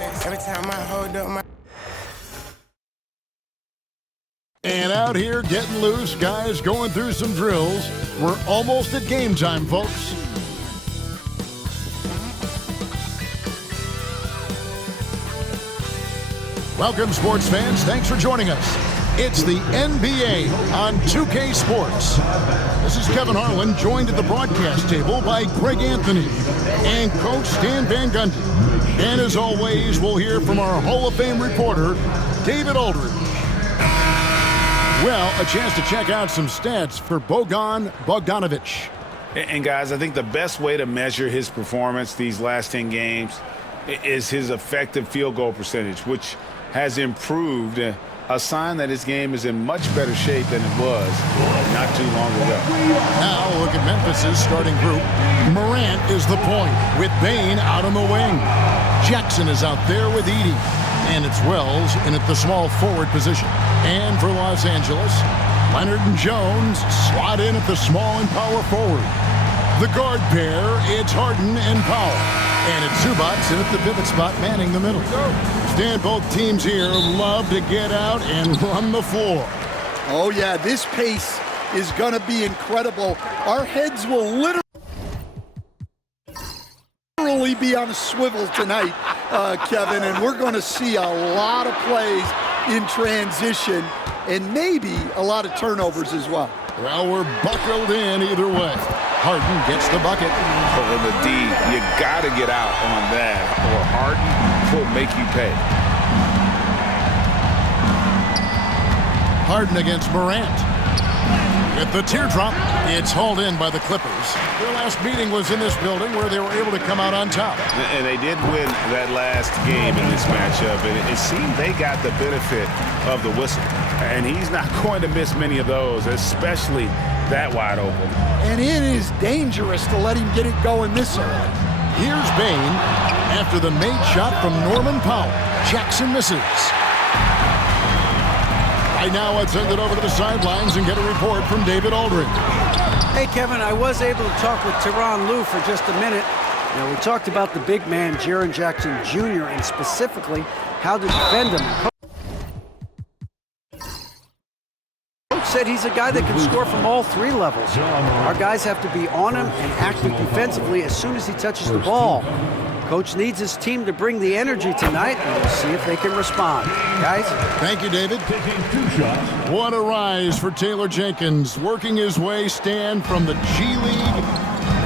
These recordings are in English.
Every time I hold up my... And out here getting loose, guys going through some drills. We're almost at game time, folks. Welcome, sports fans. Thanks for joining us. It's the NBA on 2K Sports. This is Kevin Harlan, joined at the broadcast table by Greg Anthony and Coach Stan Van Gundy. And as always, we'll hear from our Hall of Fame reporter, David Aldridge. Well, a chance to check out some stats for Bojan Bogdanovic. And guys, I think the best way to measure his performance these last 10 games is his effective field goal percentage, which has improved, a sign that his game is in much better shape than it was not too long ago. Now look at Memphis's starting group. Morant is the point with Bane out on the wing. Jackson is out there with Edey. And it's Wells in at the small forward position. And for Los Angeles, Leonard and Jones slot in at the small and power forward. The guard pair, it's Harden and Powell. And it's Zubac in at the pivot spot, manning the middle. Stan, both teams here love to get out and run the floor. Oh, yeah, this pace is going to be incredible. Our heads will literally be on a swivel tonight, Kevin, and we're going to see a lot of plays in transition and maybe a lot of turnovers as well. Well, we're buckled in either way. Harden gets the bucket. For the D, you got to get out on that, or Harden will make you pay. Harden against Morant. With the teardrop, it's hauled in by the Clippers. Their last meeting was in this building where they were able to come out on top. And they did win that last game in this matchup, and it seemed they got the benefit of the whistle. And he's not going to miss many of those, especially that wide open. And it is dangerous to let him get it going this early. Here's Bane after the made shot from Norman Powell. Jackson misses. Right now, let's send it over to the sidelines and get a report from David Aldridge. Hey, Kevin, I was able to talk with Tyronn Lue for just a minute. We talked about the big man, Jaren Jackson Jr., and specifically how to defend him. Coach said he's a guy that can score from all three levels. Our guys have to be on him and active defensively as soon as he touches the ball. Coach needs his team to bring the energy tonight, and we'll see if they can respond. Guys? Thank you, David. What a rise for Taylor Jenkins, working his way, Stan, from the G League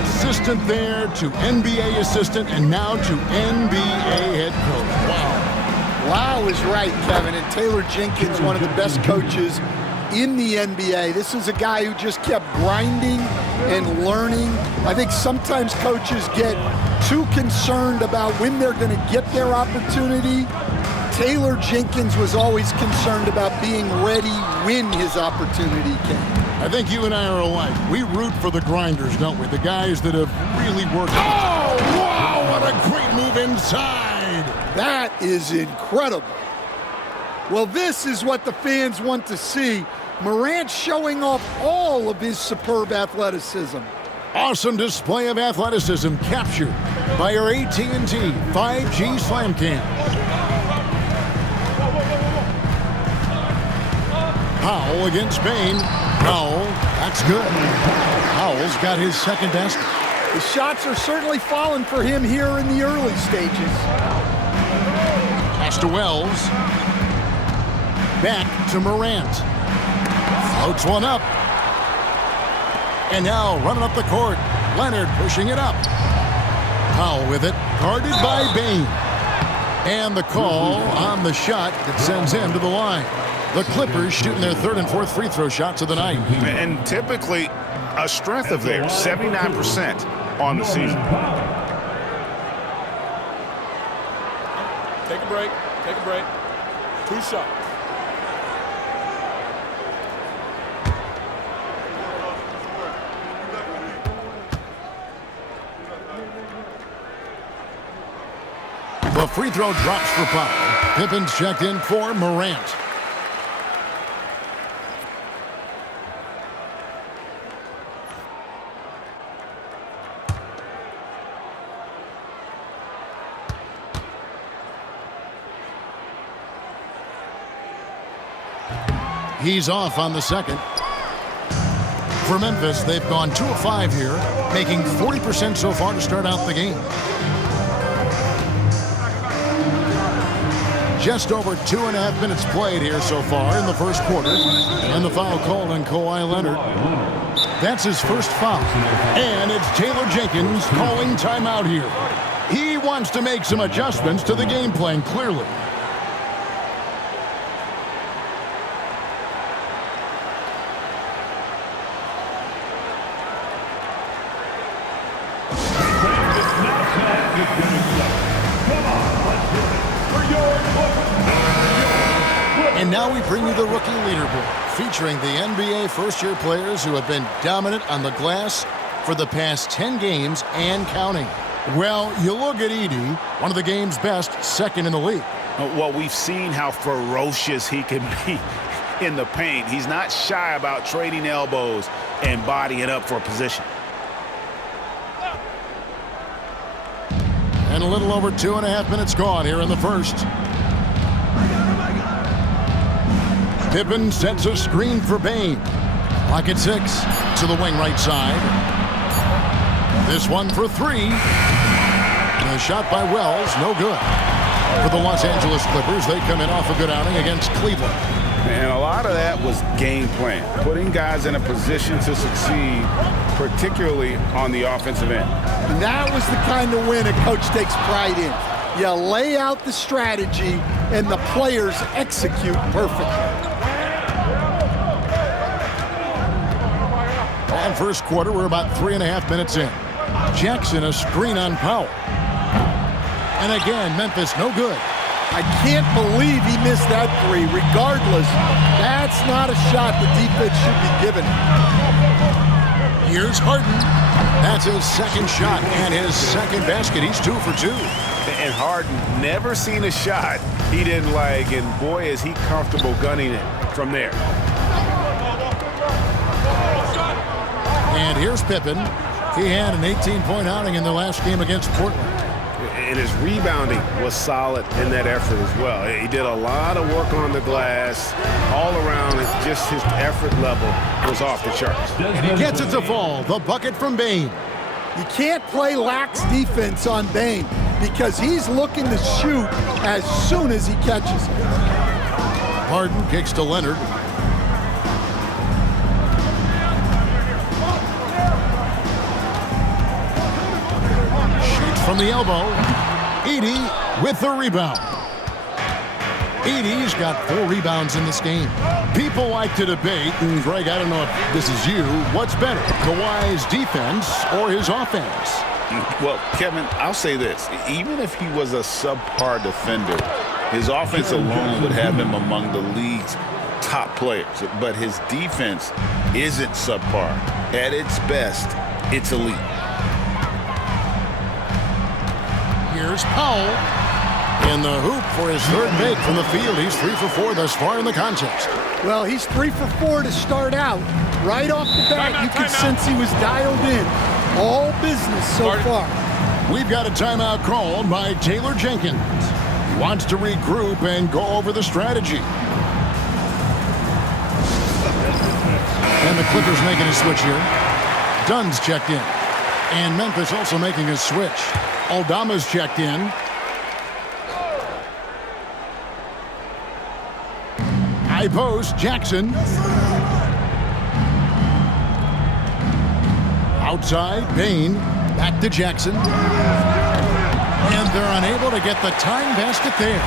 assistant there to NBA assistant and now to NBA head coach. Wow. Wow is right, Kevin. And Taylor Jenkins, one of the best coaches in the NBA. This is a guy who just kept grinding and learning. I think sometimes coaches get too concerned about when they're going to get their opportunity. Taylor Jenkins was always concerned about being ready when his opportunity came. I think you and I are alike. We root for the grinders, don't we? The guys that have really worked. Oh, wow, what a great move inside. That is incredible. Well, this is what the fans want to see. Morant showing off all of his superb athleticism. Awesome display of athleticism captured by our AT&T 5G Slam Cam. Powell against Bane. Powell, that's good. Powell's got his second basket. The shots are certainly falling for him here in the early stages. Pass to Wells. Back to Morant. Floats one up. And now running up the court. Leonard pushing it up. Powell with it. Guarded by Bane. And the call on the shot that sends him to the line. The Clippers shooting their third and fourth free throw shots of the night. And typically a strength of theirs, 79% on the season. Take a break. Take a break. 2 shots. The free throw drops for Powell. Pippen's checked in for Morant. He's off on the second. For Memphis, they've gone 2 of 5 here, making 40% so far to start out the game. Just over 2.5 minutes played here so far in the first quarter. And the foul called on Kawhi Leonard. That's his first foul. And it's Taylor Jenkins calling timeout here. He wants to make some adjustments to the game plan, clearly. And now we bring you the rookie leaderboard, featuring the NBA first-year players who have been dominant on the glass for the past 10 games and counting. Well, you look at Edey, one of the game's best, second in the league. Well, we've seen how ferocious he can be in the paint. He's not shy about trading elbows and bodying up for position. And a little over 2.5 minutes gone here in the first. Pippen sets a screen for Bane. Clock at 6 to the wing right side. This one for 3. And a shot by Wells, no good. For the Los Angeles Clippers, they come in off a good outing against Cleveland. And a lot of that was game plan, putting guys in a position to succeed, particularly on the offensive end. And that was the kind of win a coach takes pride in. You lay out the strategy, and the players execute perfectly. And first quarter, we're about 3.5 minutes in. Jackson, a screen on Powell. And again, Memphis, no good. I can't believe he missed that 3. Regardless, that's not a shot the defense should be given. Here's Harden. That's his second shot and his second basket. He's 2 for 2. And Harden never seen a shot he didn't like, and boy, is he comfortable gunning it from there. And here's Pippen. He had an 18-point outing in the last game against Portland. And his rebounding was solid in that effort as well. He did a lot of work on the glass. All around, just his effort level was off the charts. And he gets it to fall. The bucket from Bane. You can't play lax defense on Bane because he's looking to shoot as soon as he catches it. Harden kicks to Leonard. From the elbow, Edey with the rebound. Edey's got 4 rebounds in this game. People like to debate, and Greg, I don't know if this is you, what's better, Kawhi's defense or his offense? Well, Kevin, I'll say this. Even if he was a subpar defender, his offense alone would have him among the league's top players. But his defense isn't subpar. At its best, it's elite. Here's Powell in the hoop for his third make from the field. He's 3 for 4 thus far in the contest. Well, he's 3 for 4 to start out. Right off the bat, you could sense he was dialed in. All business so far. We've got a timeout called by Taylor Jenkins. He wants to regroup and go over the strategy. And the Clippers making a switch here. Dunn's checked in. And Memphis also making a switch. Aldama's checked in. High post, Jackson. Outside, Bane. Back to Jackson. And they're unable to get the time basket there.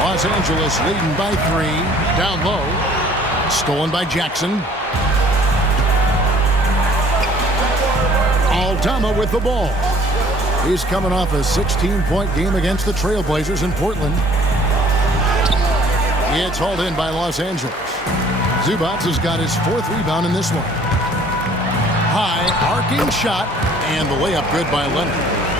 Los Angeles leading by 3. Down low. Stolen by Jackson. Aldama with the ball. He's coming off a 16-point game against the Trailblazers in Portland. It's hauled in by Los Angeles. Zubac has got his 4th rebound in this one. High, arcing shot, and the layup good by Leonard.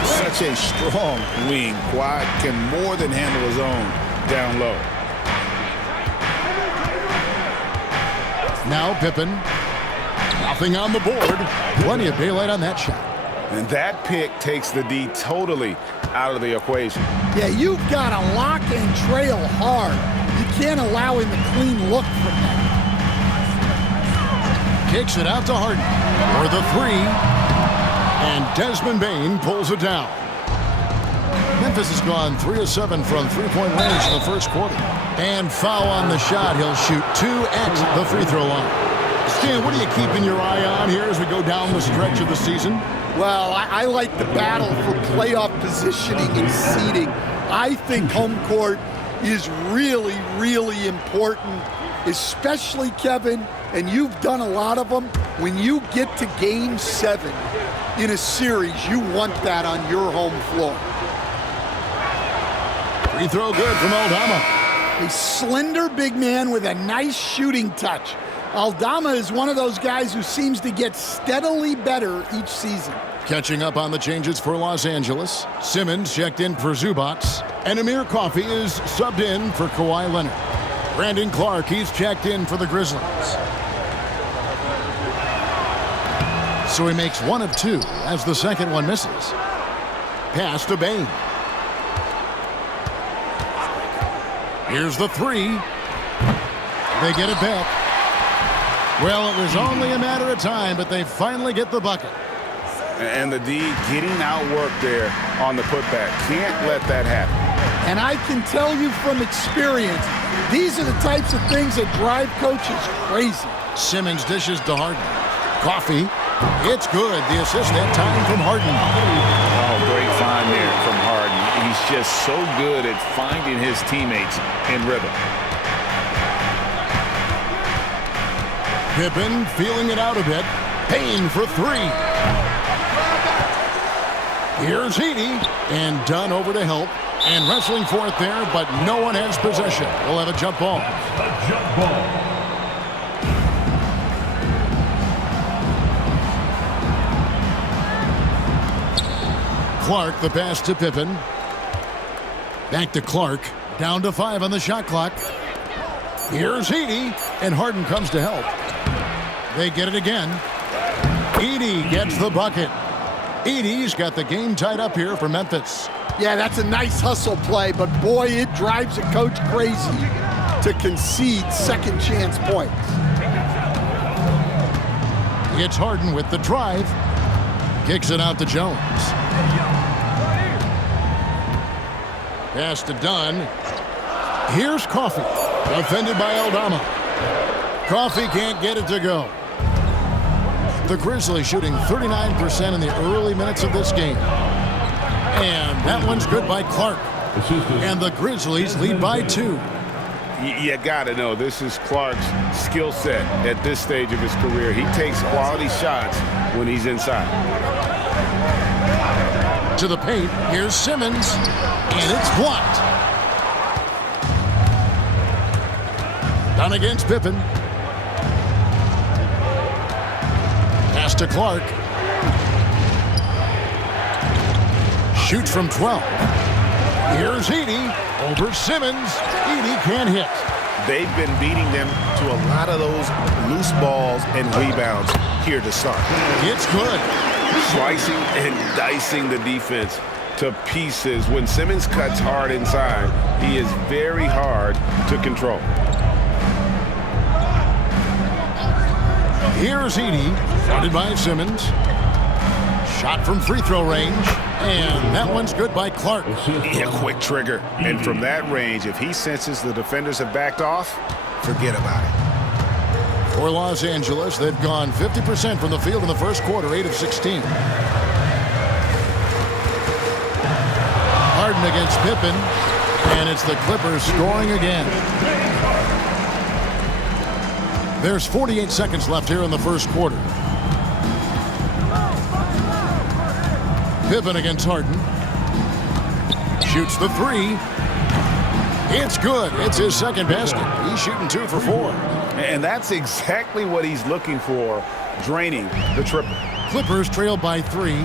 Such a strong wing. Kawhi can more than handle his own down low. Now Pippen. Nothing on the board. Plenty of daylight on that shot. And that pick takes the D totally out of the equation. Yeah, you've got to lock and trail hard. You can't allow him a clean look from that. Kicks it out to Harden for the three. And Desmond Bane pulls it down. Memphis has gone 3 of 7 from three-point range in the first quarter. And foul on the shot. He'll shoot 2 at the free throw line. Stan, what are you keeping your eye on here as we go down the stretch of the season? Well, I like the battle for playoff positioning and seeding. I think home court is really, really important, especially, Kevin, and you've done a lot of them. When you get to Game 7 in a series, you want that on your home floor. Free throw good from Aldama. A slender big man with a nice shooting touch. Aldama is one of those guys who seems to get steadily better each season. Catching up on the changes for Los Angeles. Simmons checked in for Zubats. And Amir Coffey is subbed in for Kawhi Leonard. Brandon Clark, he's checked in for the Grizzlies. So he makes 1 of 2 as the second one misses. Pass to Bane. Here's the three. They get it back. Well, it was only a matter of time, but they finally get the bucket. And the D getting outworked there on the putback. Can't let that happen. And I can tell you from experience, these are the types of things that drive coaches crazy. Simmons dishes to Harden. Coffey. It's good. The assist that time from Harden. Oh, great find there from Harden. He's just so good at finding his teammates in rhythm. Pippen feeling it out a bit. Payne for 3. Here's Heaney, and Dunn over to help, and wrestling for it there, but no one has possession. We'll have a jump ball. Clark, the pass to Pippen. Back to Clark, down to 5 on the shot clock. Here's Heaney, and Harden comes to help. They get it again. Edey gets the bucket. Edey's got the game tied up here for Memphis. Yeah, that's a nice hustle play, but boy, it drives a coach crazy to concede second chance points. It's Harden with the drive. Kicks it out to Jones. Pass to Dunn. Here's Coffey. Defended by Aldama. Coffey can't get it to go. The Grizzlies shooting 39% in the early minutes of this game. And that one's good by Clark. And the Grizzlies lead by 2. You got to know, this is Clark's skill set at this stage of his career. He takes quality shots when he's inside. To the paint, here's Simmons, and it's blocked. Down against Pippen. Pass to Clark. Shoots from 12. Here's Edey over Simmons. Edey can't hit. They've been beating them to a lot of those loose balls and rebounds here to start. It's good. Slicing and dicing the defense to pieces. When Simmons cuts hard inside, he is very hard to control. Here's Edey, funded by Simmons. Shot from free throw range, and that one's good by Clark. Yeah, quick trigger. And from that range, if he senses the defenders have backed off, forget about it. For Los Angeles, they've gone 50% from the field in the first quarter, 8 of 16. Harden against Pippen, and it's the Clippers scoring again. There's 48 seconds left here in the first quarter. Pippen against Harden. Shoots the 3. It's good. It's his second basket. He's shooting 2 for 4. And that's exactly what he's looking for, draining the triple. Clippers trail by 3.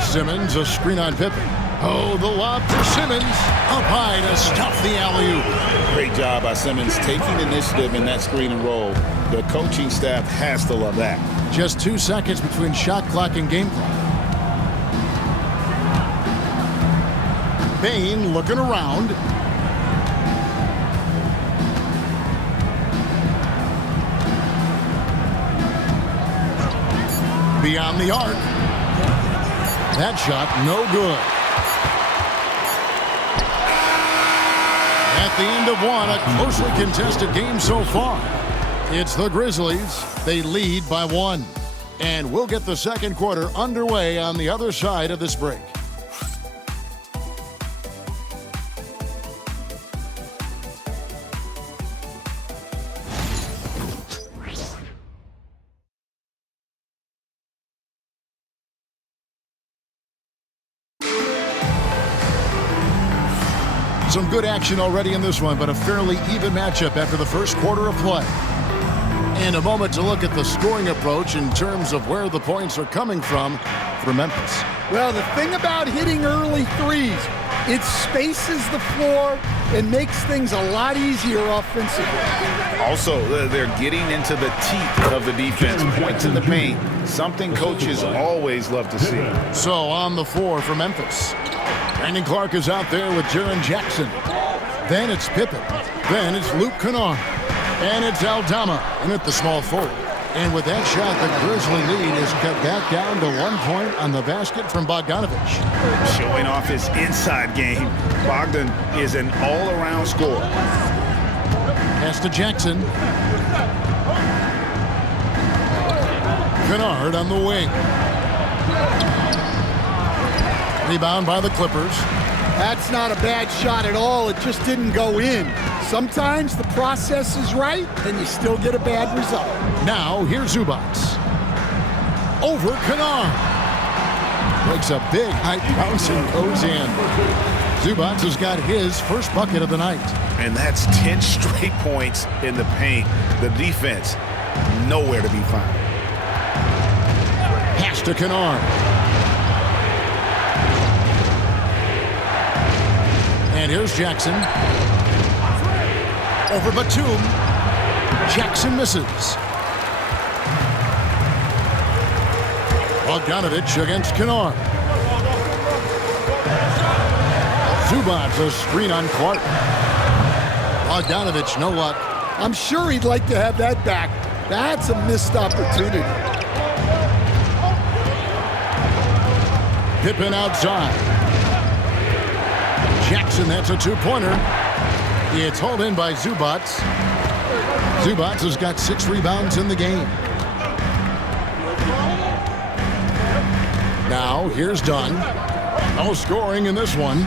Simmons, a screen on Pippen. Oh, the lob for Simmons. Up high to stuff the alley-oop. Great job by Simmons taking initiative in that screen and roll. The coaching staff has to love that. Just 2 seconds between shot clock and game clock. Bane looking around. beyond the arc. That shot, no good. At the end of one, a closely contested game so far. It's the Grizzlies. They lead by 1. And we'll get the second quarter underway on the other side of this break. Some good action already in this one, but a fairly even matchup after the first quarter of play. And a moment to look at the scoring approach in terms of where the points are coming from for Memphis. Well, the thing about hitting early threes, it spaces the floor and makes things a lot easier offensively. Also, they're getting into the teeth of the defense. Points in the paint, something coaches always love to see. So on the floor for Memphis, Brandon Clark is out there with Jaren Jackson. Then it's Pippen. Then it's Luke Kennard. And it's Aldama in at the small forward. And with that shot, the Grizzly lead is cut back down to 1 point on the basket from Bogdanovich. Showing off his inside game, Bogdan is an all-around scorer. Pass to Jackson. Kennard on the wing. Rebound by the Clippers. That's not a bad shot at all. It just didn't go in. Sometimes the process is right, and you still get a bad result. Now, here's Zubac. Over Kennard. Breaks a big high bounce and goes in. Zubac has got his first bucket of the night. And that's 10 straight points in the paint. The defense, nowhere to be found. Pass to Kennard. And here's Jackson. Over Batum. Jackson misses. Bogdanovich against Kennard. Zubac, a screen on Clark. Bogdanovich, no luck. I'm sure he'd like to have that back. That's a missed opportunity. Pippen outside. Jackson, that's a two-pointer. It's hauled in by Zubac. Zubac has got 6 rebounds in the game. Now, here's Dunn. No scoring in this one.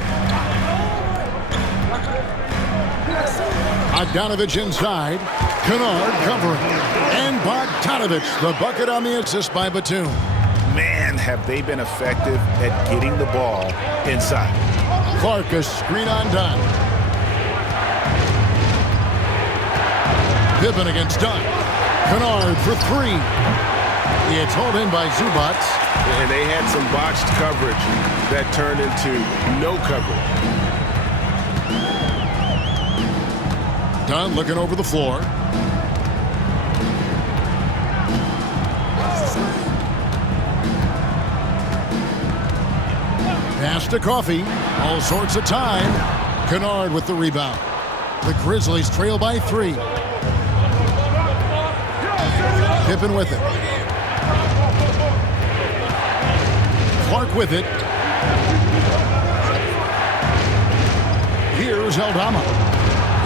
Bogdanovich inside. Kennard covering. And Bogdanovich, the bucket on the assist by Batum. Man, have they been effective at getting the ball inside. Clark, a screen on Dunn. Pippen against Dunn. Kennard for 3. It's hauled in by Zubac. And they had some botched coverage that turned into no coverage. Dunn looking over the floor. Pass to Coffee. All sorts of time. Kennard with the rebound. The Grizzlies trail by 3. Pippen with it. Clark with it. Here's Aldama.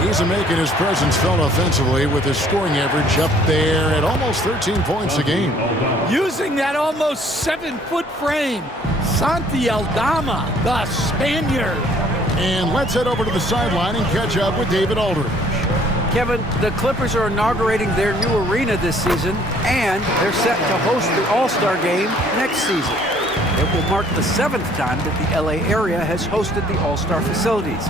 He's making his presence felt offensively with his scoring average up there at almost 13 points a game. Using that almost 7-foot frame, Santi Aldama, the Spaniard. And let's head over to the sideline and catch up with David Aldridge. Kevin, the Clippers are inaugurating their new arena this season, and they're set to host the All-Star Game next season. It will mark the 7th time that the LA area has hosted the All-Star facilities.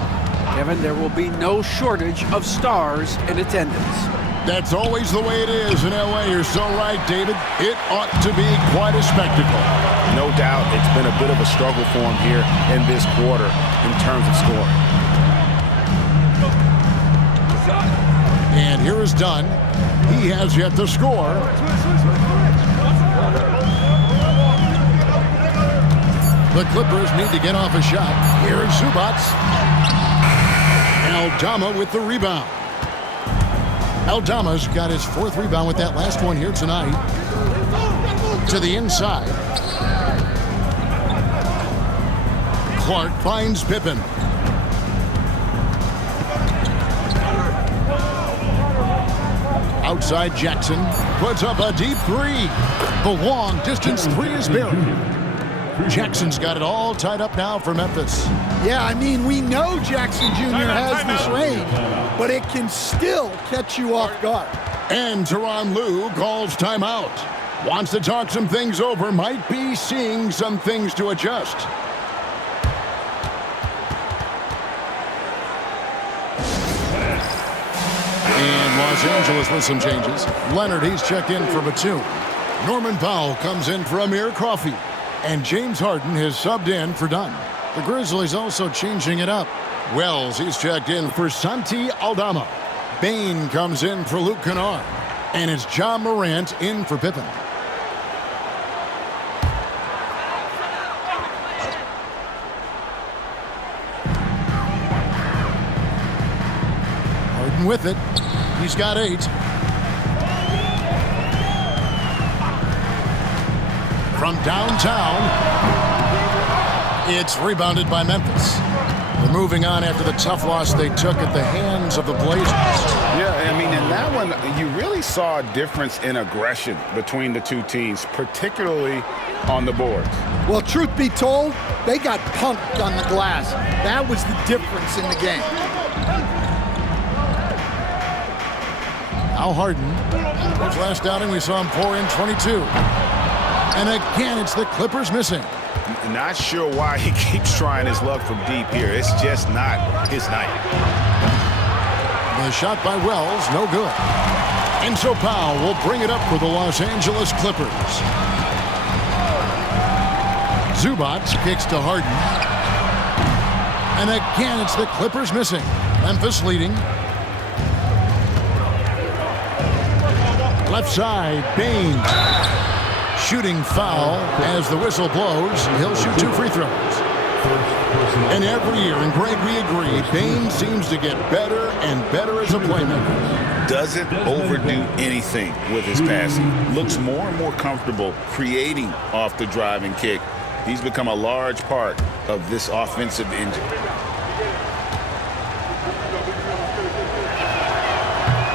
Kevin, there will be no shortage of stars in attendance. That's always the way it is in LA. You're so right, David. It ought to be quite a spectacle. No doubt it's been a bit of a struggle for him here in this quarter in terms of scoring. And here is Dunn. He has yet to score. The Clippers need to get off a shot. Here is Zubac. Aldama with the rebound. Aldama's got his 4th rebound with that last one here tonight. To the inside. Clark finds Pippen. Outside Jackson puts up a deep three. The long distance three is buried. Jackson's got it all tied up now for Memphis. Yeah, I mean, we know Jackson Jr. has this range, but it can still catch you off guard. And Tyronn Lue calls timeout. Wants to talk some things over, might be seeing some things to adjust. And Los Angeles with some changes. Leonard, he's checked in for Batum. Norman Powell comes in for Amir Coffey. And James Harden has subbed in for Dunn. The Grizzlies also changing it up. Wells, he's checked in for Santi Aldama. Bane comes in for Luke Kennard. And it's John Morant in for Pippen. Harden with it. He's got 8. From downtown, it's rebounded by Memphis. They're moving on after the tough loss they took at the hands of the Blazers. Yeah, I mean, in that one, you really saw a difference in aggression between the two teams, particularly on the boards. Well, truth be told, they got punked on the glass. That was the difference in the game. Al Harden. His last outing, we saw him pour in 22. And again, it's the Clippers missing. Not sure why he keeps trying his luck from deep here. It's just not his night. The shot by Wells, no good. And so Powell will bring it up for the Los Angeles Clippers. Zubac kicks to Harden. And again, it's the Clippers missing. Memphis leading. Left side, Bane. Shooting foul as the whistle blows. He'll shoot 2 free throws. And every year, and Greg, we agree, Bane seems to get better and better as a playmaker. Doesn't overdo anything with his passing. Looks more and more comfortable creating off the drive and kick. He's become a large part of this offensive engine.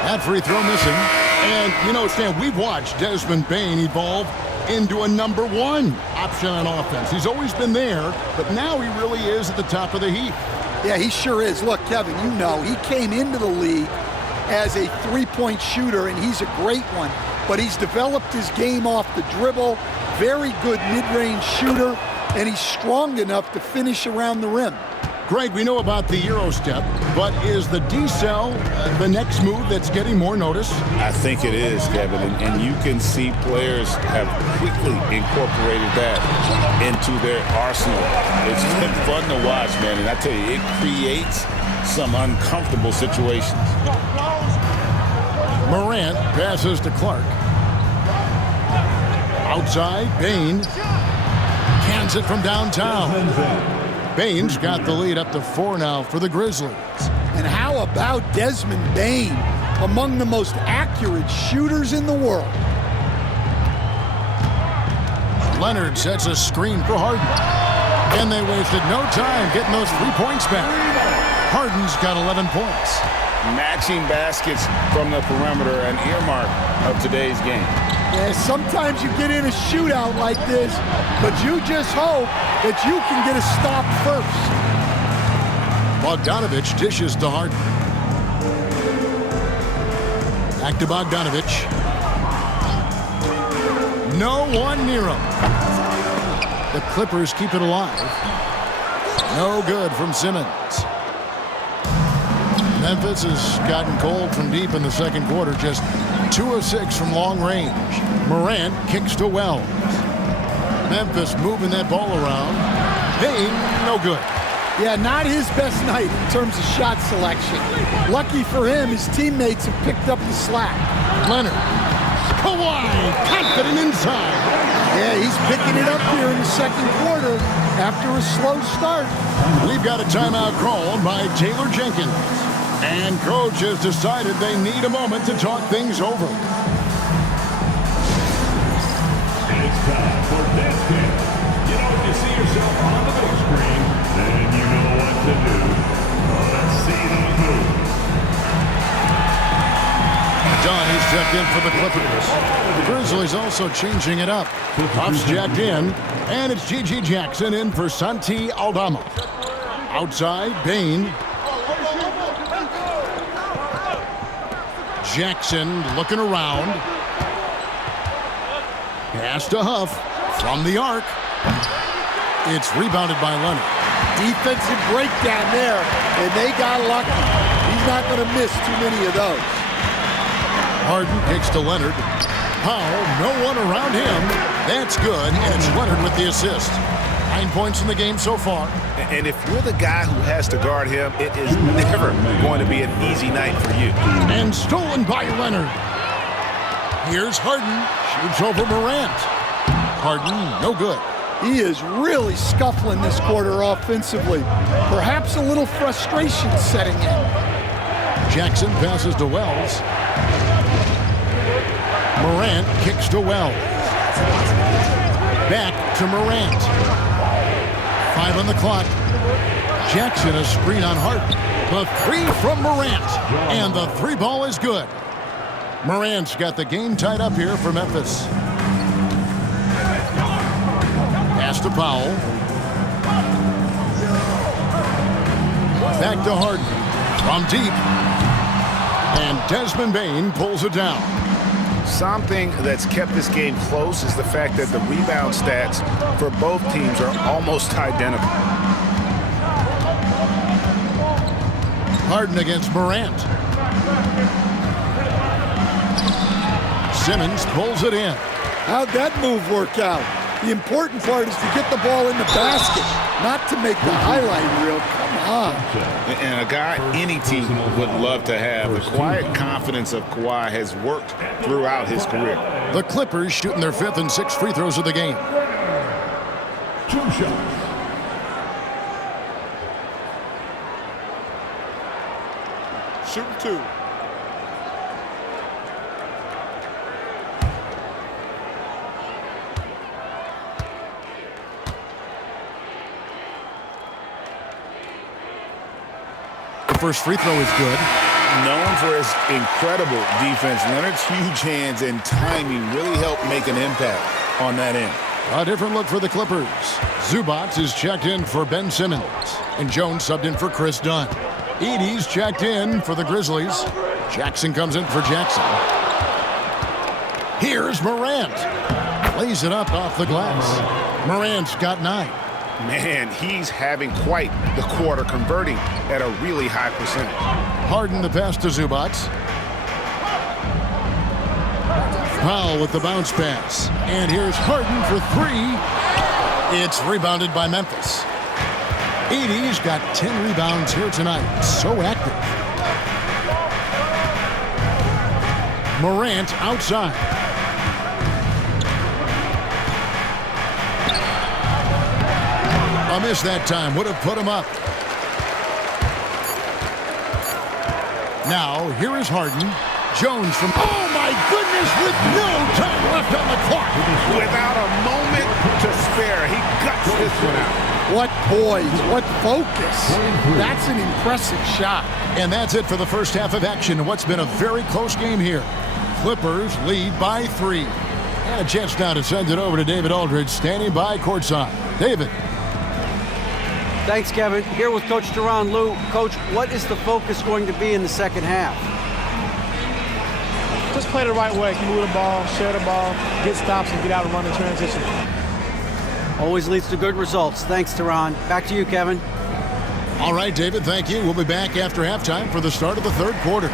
That free throw missing. And, you know, Stan, we've watched Desmond Bane evolve into a number 1 option on offense. He's always been there, but now he really is at the top of the heap. Yeah, he sure is. Look, Kevin, you know, he came into the league as a three-point shooter, and he's a great one. But he's developed his game off the dribble, very good mid-range shooter, and he's strong enough to finish around the rim. Greg, we know about the Euro step, but is the D-cell the next move that's getting more notice? I think it is, Kevin, and you can see players have quickly incorporated that into their arsenal. It's been fun to watch, man, and I tell you, it creates some uncomfortable situations. Morant passes to Clark. Outside, Bane cans it from downtown. Bane's got the lead up to 4 now for the Grizzlies. And how about Desmond Bane, among the most accurate shooters in the world? Leonard sets a screen for Harden. And they wasted no time getting those 3 points back. Harden's got 11 points. Matching baskets from the perimeter, an earmark of today's game. Yeah, sometimes you get in a shootout like this, but you just hope that you can get a stop first. Bogdanovich dishes to Harden. Back to Bogdanovich. No one near him. The Clippers keep it alive. No good from Simmons. Memphis has gotten cold from deep in the second quarter, just 2 of 6 from long range. Morant kicks to Wells. Memphis moving that ball around. Bane, no good. Yeah, not his best night in terms of shot selection. Lucky for him, his teammates have picked up the slack. Leonard. Kawhi, confident inside. Yeah, he's picking it up here in the second quarter after a slow start. We've got a timeout called by Taylor Jenkins. And coach has decided they need a moment to talk things over. Checked in for the Clippers. The Grizzlies also changing it up. Puff's jacked in, and it's G.G. Jackson in for Santi Aldama. Outside, Bain. Jackson looking around. Pass to Huff from the arc. It's rebounded by Leonard. Defensive breakdown there, and they got lucky. He's not going to miss too many of those. Harden kicks to Leonard. Powell, no one around him. That's good, and it's Leonard with the assist. 9 points in the game so far. And if you're the guy who has to guard him, it is never going to be an easy night for you. And stolen by Leonard. Here's Harden. Shoots over Morant. Harden, no good. He is really scuffling this quarter offensively. Perhaps a little frustration setting in. Jackson passes to Wells. Morant kicks to Wells. Back to Morant. 5 on the clock. Jackson a screen on Harden. The three from Morant. And the three ball is good. Morant's got the game tied up here for Memphis. Pass to Powell. Back to Harden. From deep. And Desmond Bain pulls it down. Something that's kept this game close is the fact that the rebound stats for both teams are almost identical. Harden against Morant. Simmons pulls it in. How'd that move work out? The important part is to get the ball in the basket, not to make the highlight reel. Come on. And a guy any team would love to have. The quiet confidence of Kawhi has worked throughout his career. The Clippers shooting their 5th and 6th free throws of the game. 2 shots. Shooting 2. First free throw is good. Known for his incredible defense, Leonard's huge hands and timing really helped make an impact on that end. A different look for the Clippers. Zubac is checked in for Ben Simmons. And Jones subbed in for Chris Dunn. Edey's checked in for the Grizzlies. Jackson comes in for Jackson. Here's Morant. Lays it up off the glass. Morant's got 9. Man, he's having quite the quarter, converting at a really high percentage. Harden the pass to Zubac. Powell with the bounce pass. And here's Harden for 3. It's rebounded by Memphis. Edey's got 10 rebounds here tonight. So active. Morant outside. A miss that time. Would have put him up. Now, here is Harden. Jones from... Oh, my goodness, with no time left on the clock. Without a moment to spare, he guts this one out. What poise, what focus. That's an impressive shot. And that's it for the first half of action. What's been a very close game here. Clippers lead by 3. And a chance now to send it over to David Aldridge, standing by courtside. David. Thanks, Kevin. Here with Coach Duran. Lou, Coach, what is the focus going to be in the second half? Just play the right way. Move the ball, share the ball, get stops, and get out and run in transition. Always leads to good results. Thanks, Duran. Back to you, Kevin. All right, David, thank you. We'll be back after halftime for the start of the third quarter.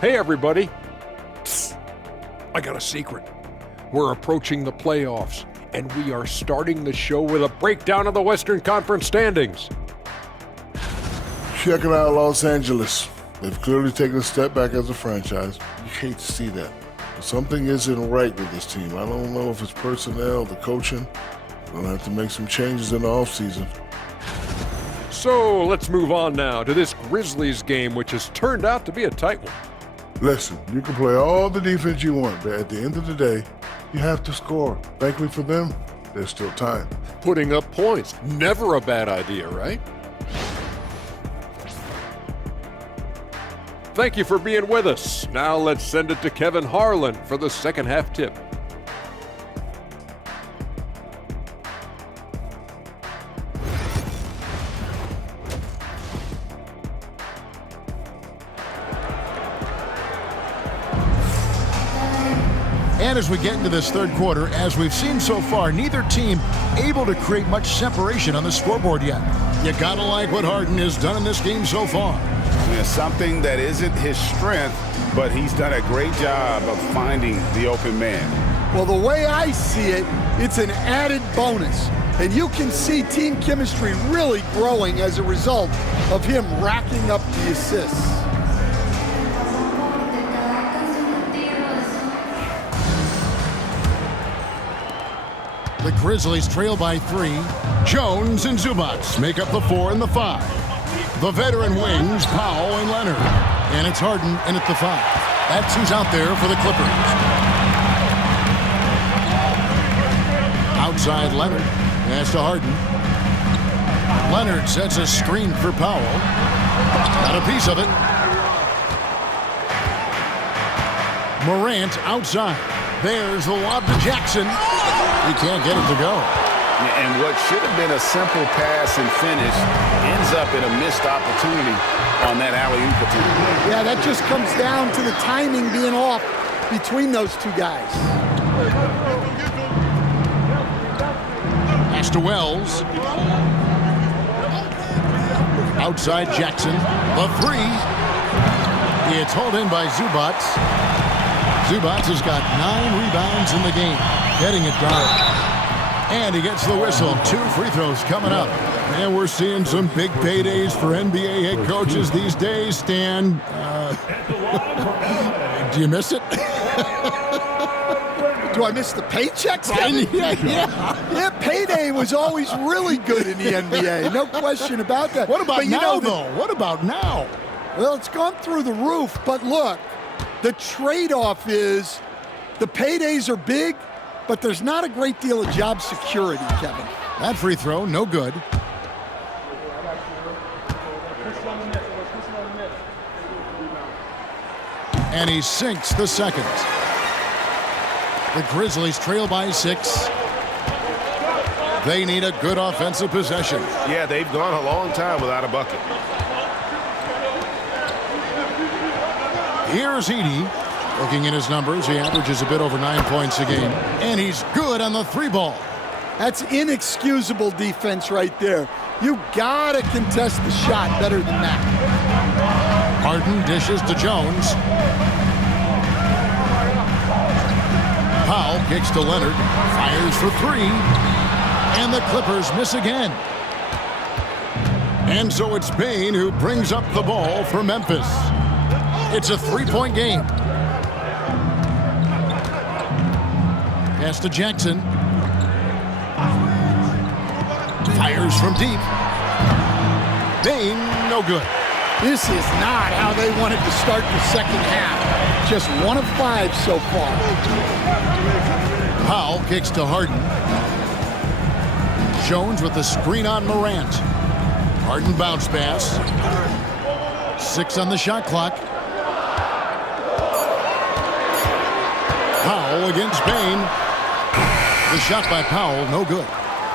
Hey, everybody. I got a secret. We're approaching the playoffs, and we are starting the show with a breakdown of the Western Conference standings. Check it out, Los Angeles. They've clearly taken a step back as a franchise. You hate to see that. But something isn't right with this team. I don't know if it's personnel, the coaching, Gonna have to make some changes in the offseason. So let's move on now to this Grizzlies game, which has turned out to be a tight one. Listen, you can play all the defense you want, but at the end of the day, you have to score. Thankfully for them, there's still time. Putting up points, never a bad idea, right? Thank you for being with us. Now let's send it to Kevin Harlan for the second half tip. And as we get into this third quarter, as we've seen so far, neither team able to create much separation on the scoreboard yet. You gotta like what Harden has done in this game so far. Yeah, something that isn't his strength, but he's done a great job of finding the open man. Well, the way I see it, it's an added bonus. And you can see team chemistry really growing as a result of him racking up the assists. The Grizzlies trail by 3. Jones and Zubats make up the 4 and the 5. The veteran wings, Powell and Leonard. And it's Harden in at the 5. That's who's out there for the Clippers. Outside Leonard. Pass to Harden. Leonard sets a screen for Powell. Got a piece of it. Morant outside. There's the lob to Jackson. He can't get it to go. And what should have been a simple pass and finish ends up in a missed opportunity on that alley-oop attempt. Yeah, that just comes down to the timing being off between those two guys. Pass to Wells. Outside Jackson. The 3. It's hauled in by Zubats. Zubats has got 9 rebounds in the game, getting it down. And he gets the whistle. 2 free throws coming up. And we're seeing some big paydays for NBA head coaches these days, Stan. Do you miss it? Do I miss the paychecks? Yeah. Payday was always really good in the NBA. No question about that. What about but now, though? What about now? Well, it's gone through the roof. But look, the trade-off is the paydays are big, but there's not a great deal of job security, Kevin. That free throw, no good. And he sinks the second. The Grizzlies trail by 6. They need a good offensive possession. Yeah, they've gone a long time without a bucket. Here's Edey. Looking at his numbers, he averages a bit over 9 points a game. And he's good on the 3 ball. That's inexcusable defense right there. You gotta contest the shot better than that. Harden dishes to Jones. Powell kicks to Leonard. Fires for 3. And the Clippers miss again. And so it's Bane who brings up the ball for Memphis. It's a 3-point game. Pass to Jackson. Fires from deep. Bane, no good. This is not how they wanted to start the second half. Just 1 of 5 so far. Powell kicks to Harden. Jones with the screen on Morant. Harden bounce pass. 6 on the shot clock. Powell against Bane. The shot by Powell, no good.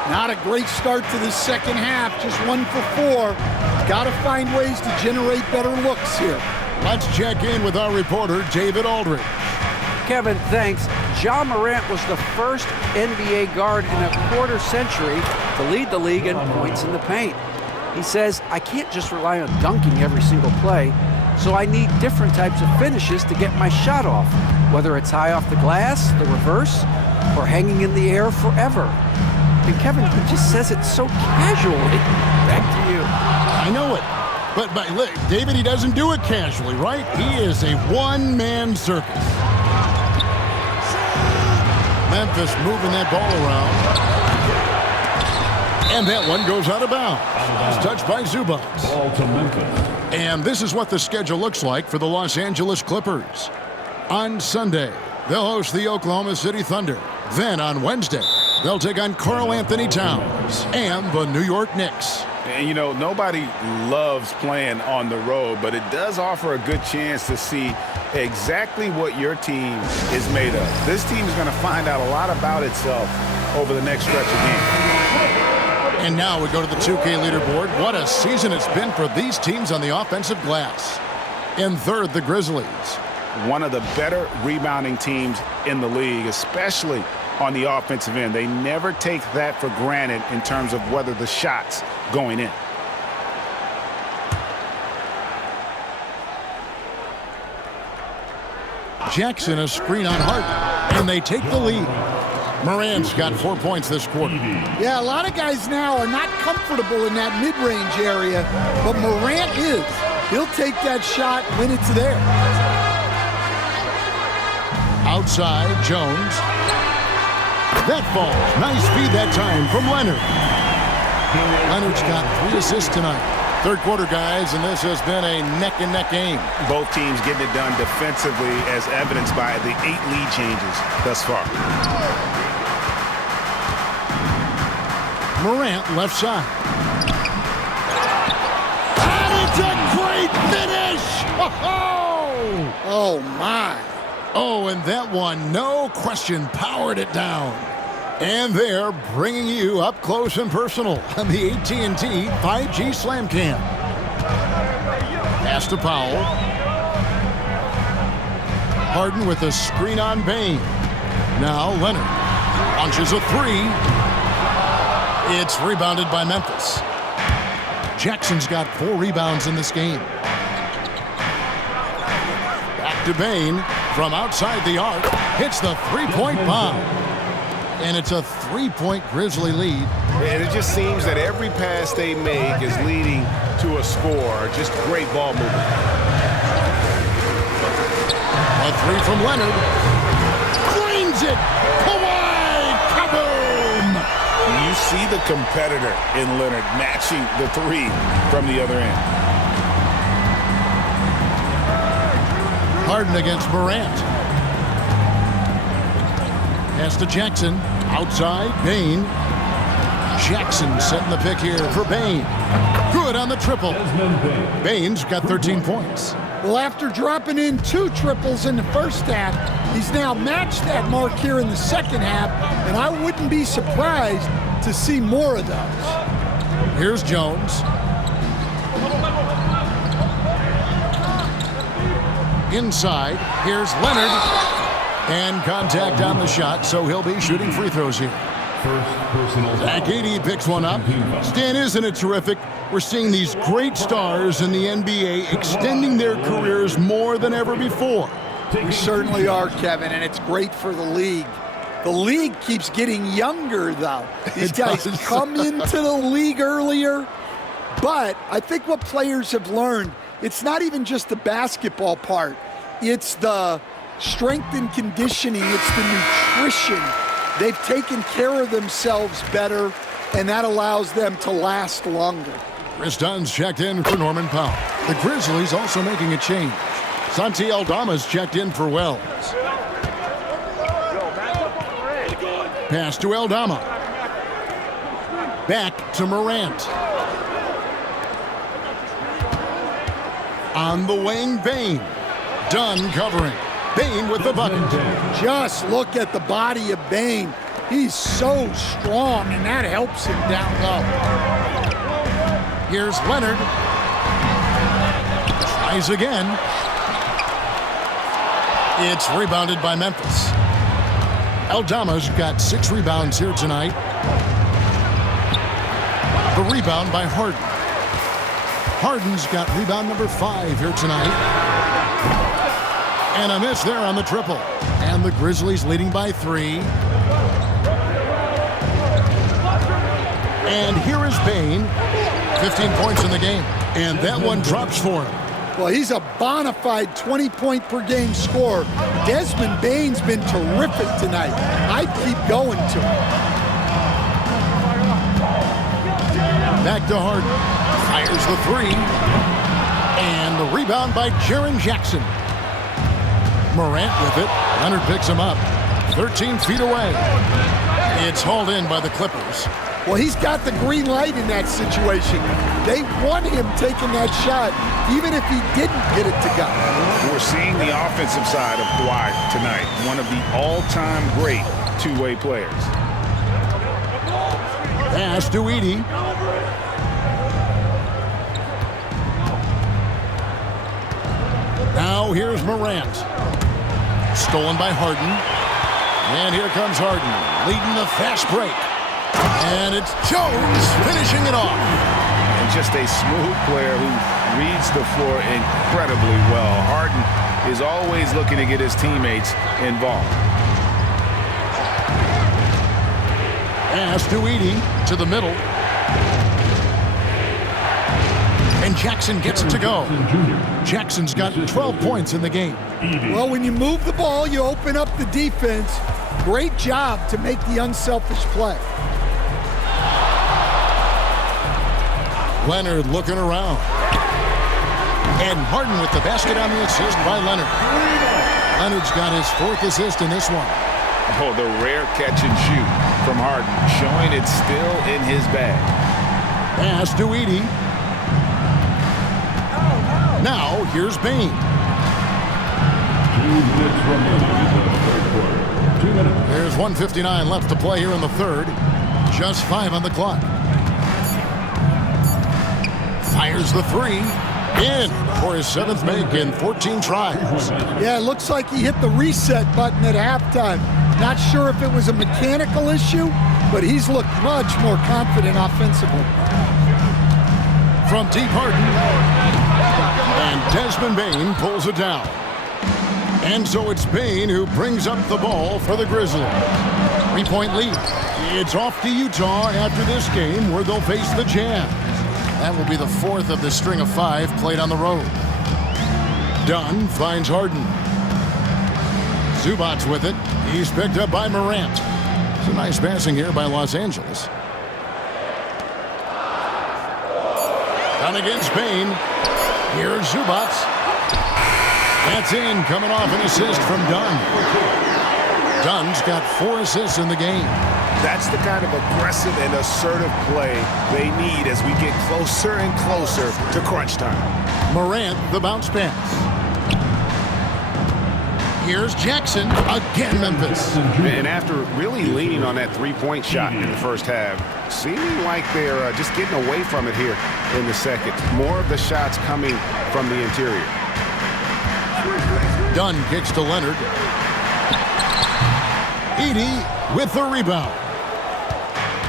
Not a great start to the second half, just 1 for 4. Got to find ways to generate better looks here. Let's check in with our reporter, David Aldridge. Kevin, thanks. Ja Morant was the first NBA guard in a quarter century to lead the league in points in the paint. He says, I can't just rely on dunking every single play, so I need different types of finishes to get my shot off, whether it's high off the glass, the reverse, or hanging in the air forever. And Kevin, he just says it so casually. Back to you. I know it. But look, David, he doesn't do it casually, right? He is a one-man circus. Memphis moving that ball around. And that one goes out of bounds. It's touched by Zubas. Ball to Memphis. And this is what the schedule looks like for the Los Angeles Clippers. On Sunday, they'll host the Oklahoma City Thunder. Then on Wednesday, they'll take on Karl Anthony Towns and the New York Knicks. And, you know, nobody loves playing on the road, but it does offer a good chance to see exactly what your team is made of. This team is going to find out a lot about itself over the next stretch of games. And now we go to the 2K leaderboard. What a season it's been for these teams on the offensive glass. In third, the Grizzlies. One of the better rebounding teams in the league, especially on the offensive end. They never take that for granted in terms of whether the shot's going in. Jackson a screen on Harden, and they take the lead. Morant's got 4 points this quarter. Yeah, a lot of guys now are not comfortable in that mid-range area, but Morant is. He'll take that shot when it's there. Outside, Jones. That falls. Nice feed that time from Leonard. Leonard's got 3 assists tonight. Third quarter, guys, and this has been a neck-and-neck game. Both teams getting it done defensively, as evidenced by the 8 lead changes thus far. Morant left side. And it's a great finish! Oh, my. Oh, and that one, no question, powered it down. And they're bringing you up close and personal on the AT&T 5G Slam Cam. Pass to Powell. Harden with a screen on Bain. Now Leonard launches a 3. It's rebounded by Memphis. Jackson's got 4 rebounds in this game. Back to Bain from outside the arc. Hits the three-point bomb. And it's a 3-point Grizzly lead. And it just seems that every pass they make is leading to a score. Just great ball movement. A 3 from Leonard. Drains it. Kawhi. Kaboom. You see the competitor in Leonard matching the 3 from the other end. Harden against Morant. Pass to Jackson. Outside, Bain. Jackson setting the pick here for Bain. Good on the triple. Bain's got 13 points. Well, after dropping in 2 triples in the first half, he's now matched that mark here in the second half, and I wouldn't be surprised to see more of those. Here's Jones. Inside, here's Leonard. And contact on the shot, so he'll be shooting free throws here. Zach Edey picks one up. Stan, isn't it terrific? We're seeing these great stars in the NBA extending their careers more than ever before. We certainly are, Kevin, and it's great for the league. The league keeps getting younger, though. These guys come into the league earlier, but I think what players have learned, it's not even just the basketball part. It's the strength and conditioning. It's the nutrition. They've taken care of themselves better, and that allows them to last longer. Chris Dunn's checked in for Norman Powell. The Grizzlies also making a change. Santi Aldama's checked in for Wells. Pass to Aldama. Back to Morant. On the wing, Bain. Dunn covering. Bain with the bucket. Just look at the body of Bain. He's so strong, and that helps him down low. Here's Leonard. Tries again. It's rebounded by Memphis. Aldama's got 6 rebounds here tonight. The rebound by Harden. Harden's got rebound number 5 here tonight. And a miss there on the triple. And the Grizzlies leading by 3. And here is Bain. 15 points in the game. And that one drops for him. Well, he's a bona fide 20-point-per-game scorer. Desmond Bain's been terrific tonight. I'd keep going to him. Back to Harden. Fires the three. And the rebound by Jaren Jackson. Morant with it. Leonard picks him up. 13 feet away. It's hauled in by the Clippers. Well, he's got the green light in that situation. They want him taking that shot, even if he didn't get it to go. We're seeing the offensive side of Kawhi tonight. One of the all-time great two-way players. Pass to Edey. Now here's Morant. Stolen by Harden. And here comes Harden, leading the fast break. And it's Jones finishing it off. And just a smooth player who reads the floor incredibly well. Harden is always looking to get his teammates involved. Pass to Edey to the middle. And Jackson gets it to go. Jackson's got 12 points in the game. Well, when you move the ball, you open up the defense. Great job to make the unselfish play. Leonard looking around. And Harden with the basket on the assist by Leonard. Leonard's got his 4th assist in this one. Oh, the rare catch and shoot from Harden, showing it's still in his bag. Pass to Edey. Now, here's Bane. 2 minutes remaining in the third quarter. 2 minutes. There's 1:59 left to play here in the third. Just 5 on the clock. Fires the three. In for his 7th make in 14 tries. Yeah, it looks like he hit the reset button at halftime. Not sure if it was a mechanical issue, but he's looked much more confident offensively. From deep, Harden. And Desmond Bane pulls it down. And so it's Bane who brings up the ball for the Grizzlies. 3-point lead. It's off to Utah after this game where they'll face the Jazz. That will be the 4th of the string of 5 played on the road. Dunn finds Harden. Zubac's with it. He's picked up by Morant. It's a nice passing here by Los Angeles. Down against Bane. Here's Zubac. That's in, coming off an assist from Dunn. Dunn's got 4 assists in the game. That's the kind of aggressive and assertive play they need as we get closer and closer to crunch time. Morant, the bounce pass. Here's Jackson, again Memphis. And after really leaning on that three-point shot in the first half, seeming like they're just getting away from it here in the second. More of the shots coming from the interior. Dunn kicks to Leonard. Edey with the rebound.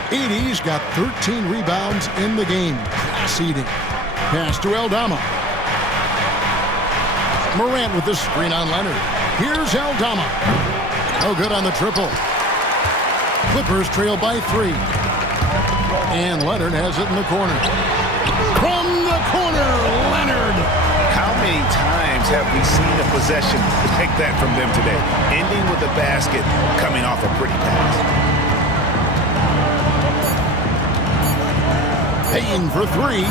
Edey's got 13 rebounds in the game. Class-eating. Pass to Aldama. Morant with the screen on Leonard. Here's Aldama. No good on the triple. Clippers trail by 3. And Leonard has it in the corner. From the corner, Leonard. How many times have we seen a possession like that from them today? Ending with a basket, coming off a pretty pass. Payne for 3.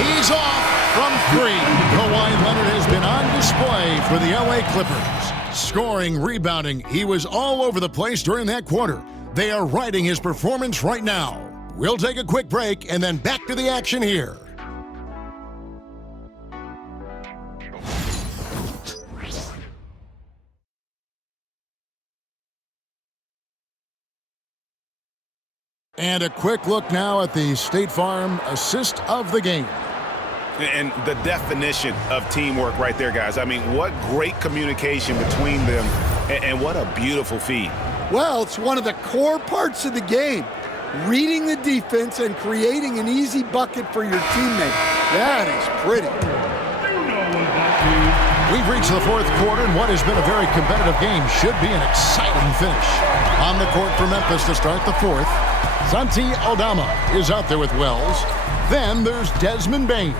He's off from 3. Kawhi Leonard has been on display for the LA Clippers. Scoring, rebounding, he was all over the place during that quarter. They are riding his performance right now. We'll take a quick break and then back to the action here. And a quick look now at the State Farm assist of the game. And the definition of teamwork right there, guys. I mean, what great communication between them, and what a beautiful feed. Well, it's one of the core parts of the game. Reading the defense and creating an easy bucket for your teammate. That is pretty. We've reached the 4th quarter, and what has been a very competitive game should be an exciting finish. On the court for Memphis to start the 4th. Santi Aldama is out there with Wells. Then there's Desmond Bane.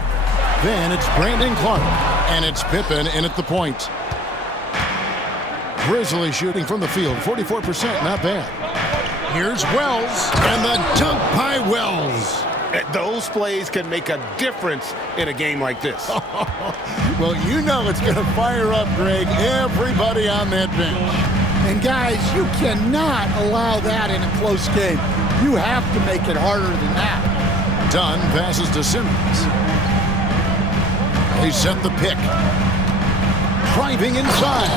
Then it's Brandon Clark. And it's Pippen in at the point. Grizzlies shooting from the field, 44%, not bad. Here's Wells, and the dunk by Wells. Those plays can make a difference in a game like this. Well, you know it's going to fire up, Greg, everybody on that bench. And guys, you cannot allow that in a close game. You have to make it harder than that. Dunn passes to Simmons. They set the pick. Driving inside.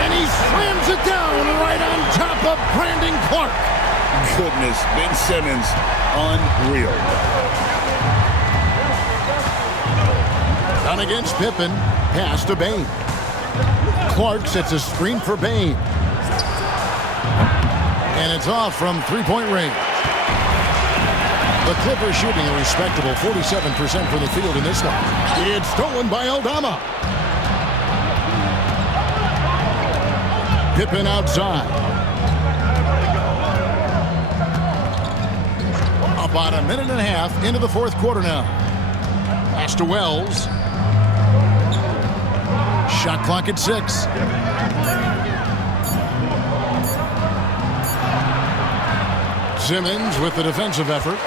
And he slams it down right on top of Brandon Clark. Goodness, Ben Simmons, unreal. Dunn against Pippen. Pass to Bane. Clark sets a screen for Bane. And it's off from three-point range. The Clippers shooting a respectable 47% from the field in this one. It's stolen by Aldama. Pippen outside. About a minute and a half into the fourth quarter now. Pass to Wells. Shot clock at 6. Simmons with the defensive effort.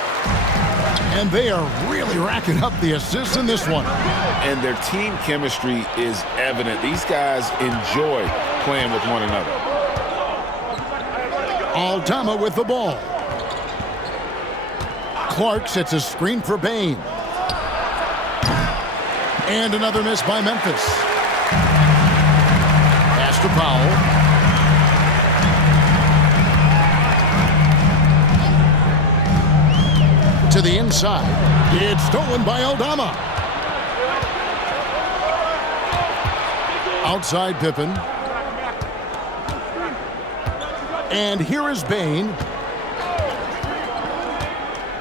And they are really racking up the assists in this one. And their team chemistry is evident. These guys enjoy playing with one another. Aldama with the ball. Clark sets a screen for Bane. And another miss by Memphis. Pass to Powell. To the inside. It's stolen by Aldama. Outside Pippen. And here is Bane.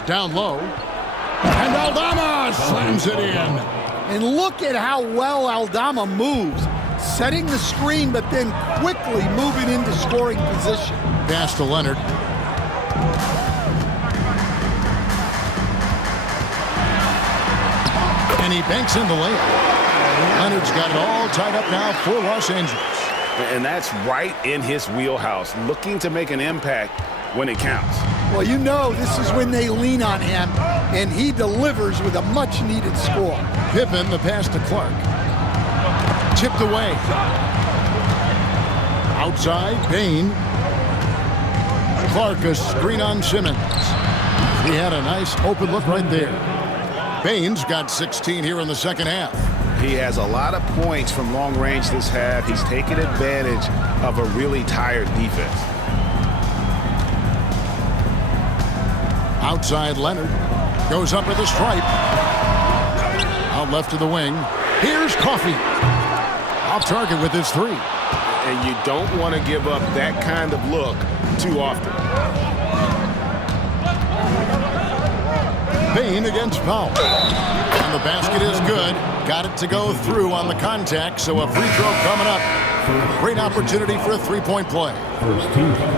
Down low. And Aldama slams it in. And look at how well Aldama moves. Setting the screen, but then quickly moving into scoring position. Pass to Leonard. And he banks in the layup. Leonard's got it all tied up now for Los Angeles. And that's right in his wheelhouse, looking to make an impact when it counts. Well, you know this is when they lean on him, and he delivers with a much-needed score. Pippen, the pass to Clark. Tipped away. Outside, Bane. Clark, a screen on Simmons. He had a nice open look right there. Bane's got 16 here in the second half. He has a lot of points from long range this half. He's taken advantage of a really tired defense. Outside Leonard. Goes up with a stripe. Out left to the wing. Here's Coffey. Off target with his 3. And you don't want to give up that kind of look too often. Bane against Powell. And the basket is good. Got it to go through on the contact, so a free throw coming up. Great opportunity for a three-point play.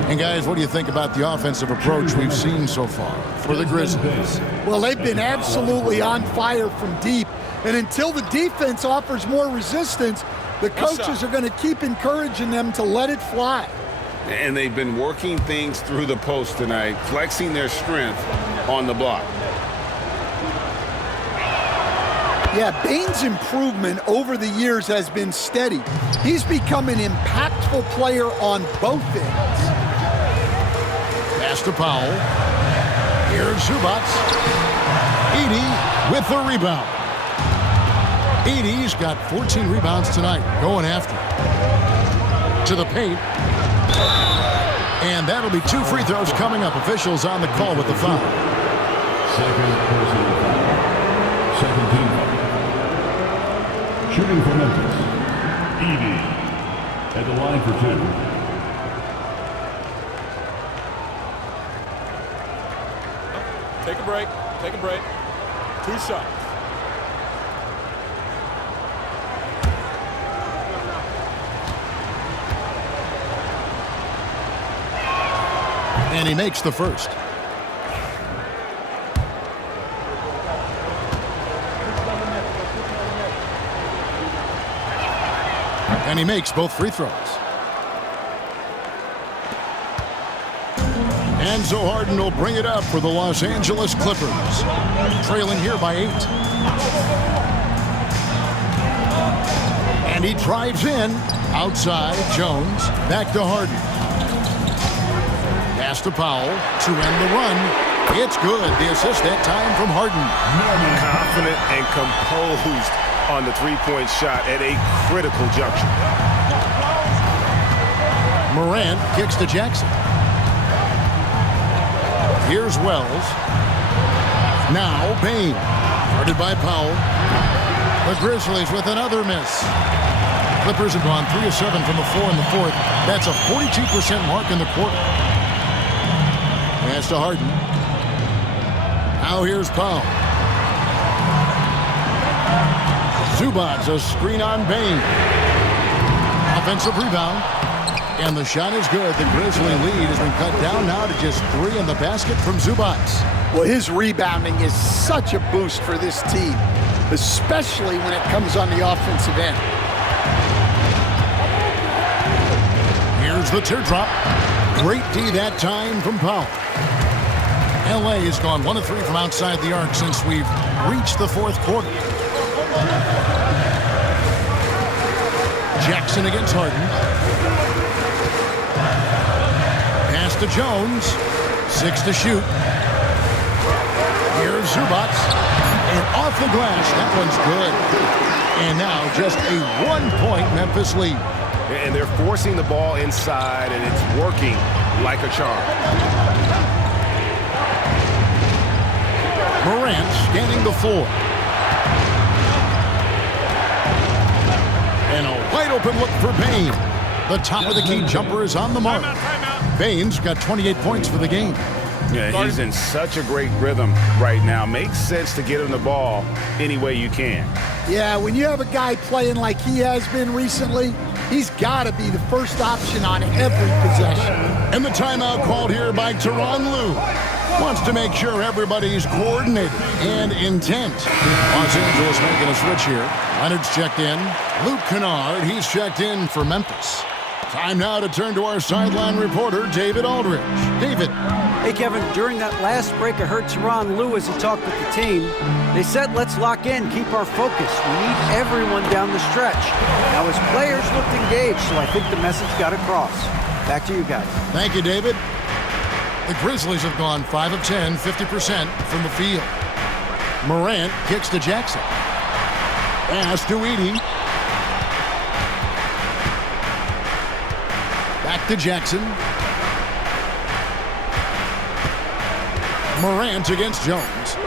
And guys, what do you think about the offensive approach we've seen so far for the Grizzlies? Well, they've been absolutely on fire from deep. And until the defense offers more resistance, the coaches are going to keep encouraging them to let it fly. And they've been working things through the post tonight, flexing their strength on the block. Yeah, Bane's improvement over the years has been steady. He's become an impactful player on both ends. Pass to Powell. Here's Zubac. Edey with the rebound. Edey's got 14 rebounds tonight, going after it. To the paint. And that'll be 2 free throws coming up. Officials on the call with the foul. Second personal foul. Second team foul. Shooting for Memphis, Edey at the line for 2. Take a break. Take a break. 2 shots. And he makes the first. And he makes both free throws. And so Harden will bring it up for the Los Angeles Clippers. Trailing here by 8. And he drives in. Outside, Jones. Back to Harden. Pass to Powell to end the run. It's good. The assist that time from Harden. Confident and composed on the three-point shot at a critical juncture. Morant kicks to Jackson. Here's Wells. Now Bain. Guarded by Powell. The Grizzlies with another miss. Clippers have gone 3 of 7 from the floor in the fourth. That's a 42% mark in the quarter. Pass to Harden. Now here's Powell. Zubac's a screen on Bain. Offensive rebound. And the shot is good. The Grizzly lead has been cut down now to just 3 in the basket from Zubac. Well, his rebounding is such a boost for this team, especially when it comes on the offensive end. Here's the teardrop. Great D that time from Powell. LA has gone 1 of 3 from outside the arc since we've reached the fourth quarter. Jackson against Harden. Pass to Jones. 6 to shoot. Here's Zubac. And off the glass, that one's good. And now just a 1-point Memphis lead. And they're forcing the ball inside, and it's working like a charm. Morant scanning the floor. And a wide open look for Bain. The top of the key jumper is on the mark. Bain's got 28 points for the game. Yeah, he's in such a great rhythm right now. Makes sense to get him the ball any way you can. Yeah, when you have a guy playing like he has been recently, he's got to be the first option on every possession. And the timeout called here by Tyronn Lue. Wants to make sure everybody's coordinated and intent. Los Angeles making a switch here. Leonard's checked in. Luke Kennard, he's checked in for Memphis. Time now to turn to our sideline reporter, David Aldridge. David. Hey, Kevin, during that last break, I heard Tyronn Lue as he talked with the team. They said, let's lock in, keep our focus. We need everyone down the stretch. Now, his players looked engaged, so I think the message got across. Back to you guys. Thank you, David. The Grizzlies have gone 5 of 10, 50% from the field. Morant kicks to Jackson. Pass to Edey. Back to Jackson. Morant against Jones.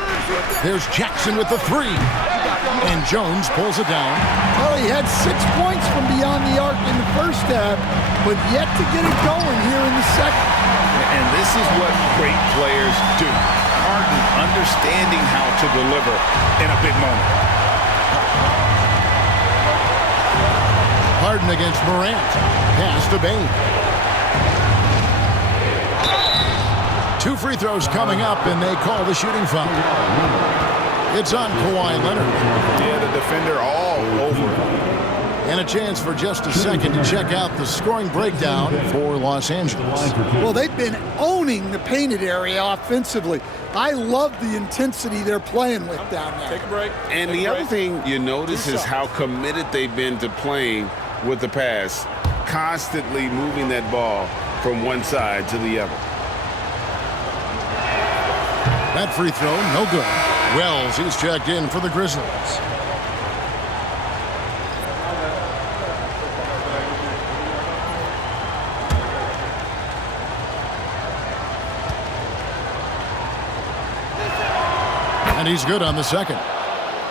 There's Jackson with the 3. And Jones pulls it down. Well, he had 6 points from beyond the arc in the first half, but yet to get it going here in the second. And this is what great players do. Harden understanding how to deliver in a big moment. Harden against Morant. Pass to Bain. 2 free throws coming up, and they call the shooting foul. It's on Kawhi Leonard. Yeah, the defender all over. And a chance for just a second to check out the scoring breakdown for Los Angeles. Well, they've been owning the painted area offensively. I love the intensity they're playing with down there. Take a break. And the other thing you notice is how committed they've been to playing with the pass, constantly moving that ball from one side to the other. That free throw, no good. Wells, he's checked in for the Grizzlies. And he's good on the second.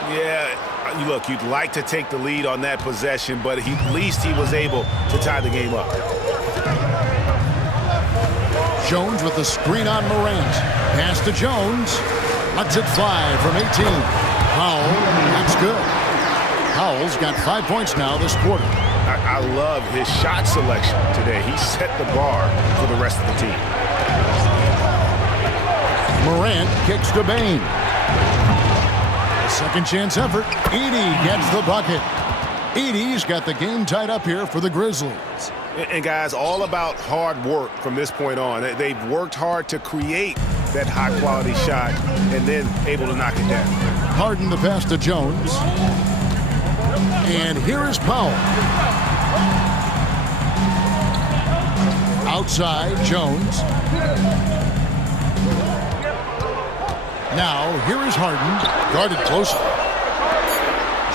Yeah, look, you'd like to take the lead on that possession, but at least he was able to tie the game up. Jones with the screen on Morant. Pass to Jones. Lets it fly from 18. Powell, that's good. Powell's got 5 points now this quarter. I love his shot selection today. He set the bar for the rest of the team. Morant kicks to Bain. A second chance effort. Edey gets the bucket. Edey's got the game tied up here for the Grizzlies. And guys, all about hard work from this point on. They've worked hard to create that high-quality shot and then able to knock it down. Harden the pass to Jones. And here is Powell. Outside, Jones. Now, here is Harden, guarded closely.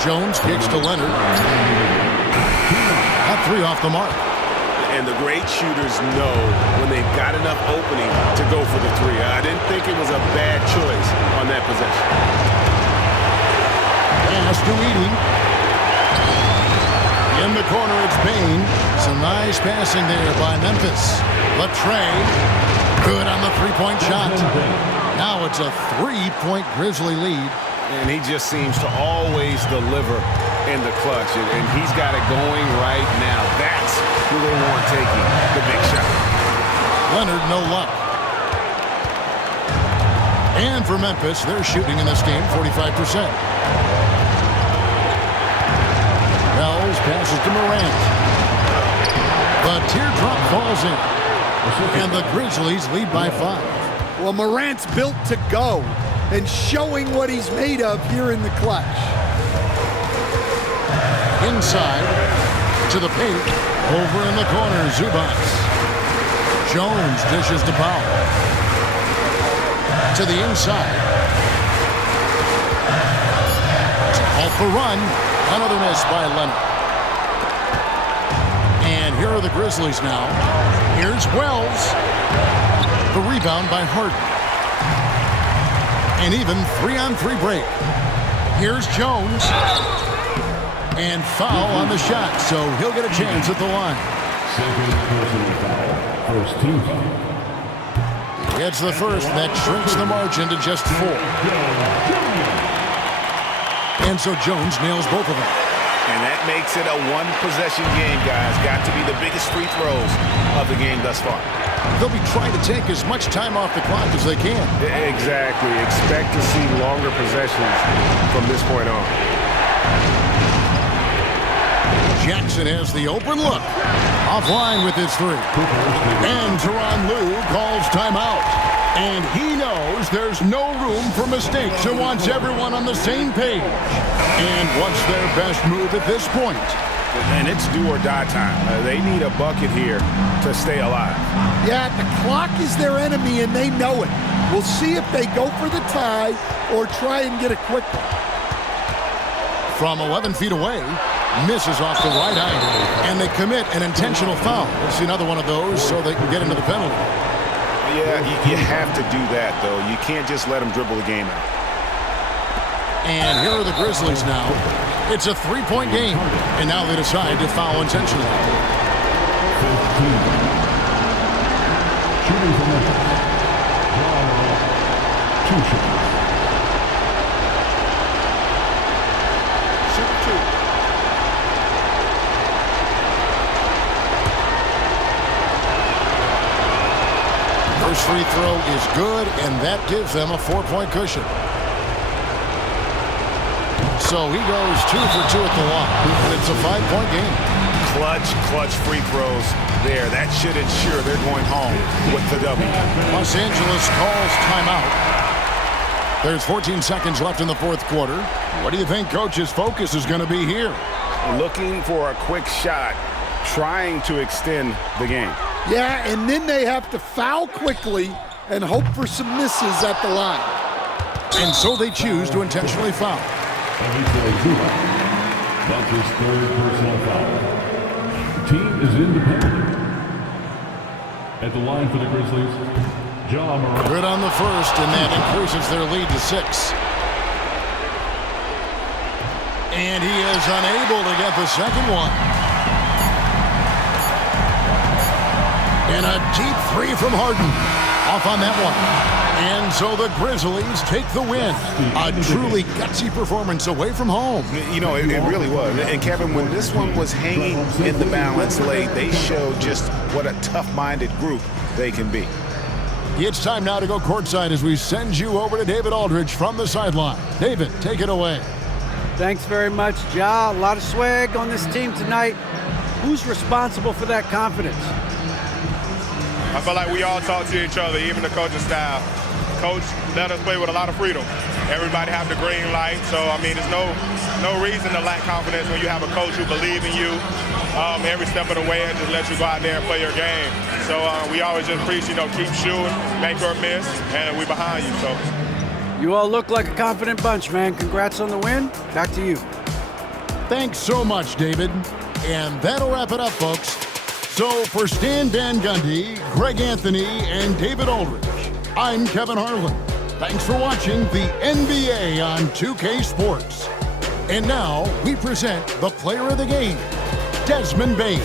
Jones kicks to Leonard. That three off the mark. And the great shooters know when they've got enough opening to go for the three. I didn't think it was a bad choice on that possession. Pass to Edie. In the corner, it's Bane. Some nice passing there by Memphis. Latrey, good on the three-point shot. Now it's a three-point Grizzly lead. And he just seems to always deliver in the clutch. And he's got it going right now. That's who they want taking the big shot. Leonard, no luck. And for Memphis, they're shooting in this game 45%. Wells passes to Morant. The teardrop falls in. And the Grizzlies lead by 5. Well, Morant's built to go and showing what he's made of here in the clutch. Inside to the paint. Over in the corner, Zubac. Jones dishes to Powell. To the inside. Off the run. Another miss by Leonard. And here are the Grizzlies now. Here's Wells. The rebound by Harden. And even 3-on-3 break. Here's Jones. And foul on the shot, so he'll get a chance at the line. Second personal foul. First team. It's the first that shrinks the margin to just 4. And so Jones nails both of them. And that makes it a one-possession game, guys. Got to be the biggest free throws of the game thus far. They'll be trying to take as much time off the clock as they can. Exactly. Expect to see longer possessions from this point on. Jackson has the open look. Offline with his three. And Tyronn Lue calls timeout. And he knows there's no room for mistakes and wants everyone on the same page. And what's their best move at this point? And it's do or die time. They need a bucket here to stay alive. Yeah, the clock is their enemy and they know it. We'll see if they go for the tie or try and get a quick one. From 11 feet away, misses off the right eye, and they commit an intentional foul. We'll see another one of those so they can get into the penalty. Yeah, you have to do that, though. You can't just let them dribble the game out. And here are the Grizzlies now. It's a three-point game, and now they decide to foul intentionally. 15. Shooting from Memphis. 2 shots. First free throw is good, and that gives them a 4-point cushion. So he goes 2 for 2 at the line, and it's a 5-point game. Clutch free throws there. That should ensure they're going home with the W. Los Angeles calls timeout. There's 14 seconds left in the fourth quarter. What do you think Coach's focus is going to be here? Looking for a quick shot, trying to extend the game. Yeah, and then they have to foul quickly and hope for some misses at the line. And so they choose to intentionally foul. That's his 3rd personal foul. The team is independent. At the line for the Grizzlies, Ja Morant. Good on the first, and that increases their lead to 6. And he is unable to get the second one. And a deep three from Harden. Off on that one. And so the Grizzlies take the win. A truly gutsy performance away from home. You know, it really was. And Kevin, when this one was hanging in the balance late, they showed just what a tough-minded group they can be. It's time now to go courtside as we send you over to David Aldridge from the sideline. David, take it away. Thanks very much, Ja. A lot of swag on this team tonight. Who's responsible for that confidence? I feel like we all talk to each other, even the coaching staff. Coach let us play with a lot of freedom. Everybody have the green light, so I mean, there's no reason to lack confidence when you have a coach who believes in you every step of the way and just let you go out there and play your game. So we always just preach, keep shooting, make or miss, and we behind you. So you all look like a confident bunch, man. Congrats on the win. Back to you. Thanks so much, David. And that'll wrap it up, folks. So for Stan Van Gundy, Greg Anthony, and David Aldridge, I'm Kevin Harlan. Thanks for watching the NBA on 2K Sports. And now we present the player of the game, Desmond Bane.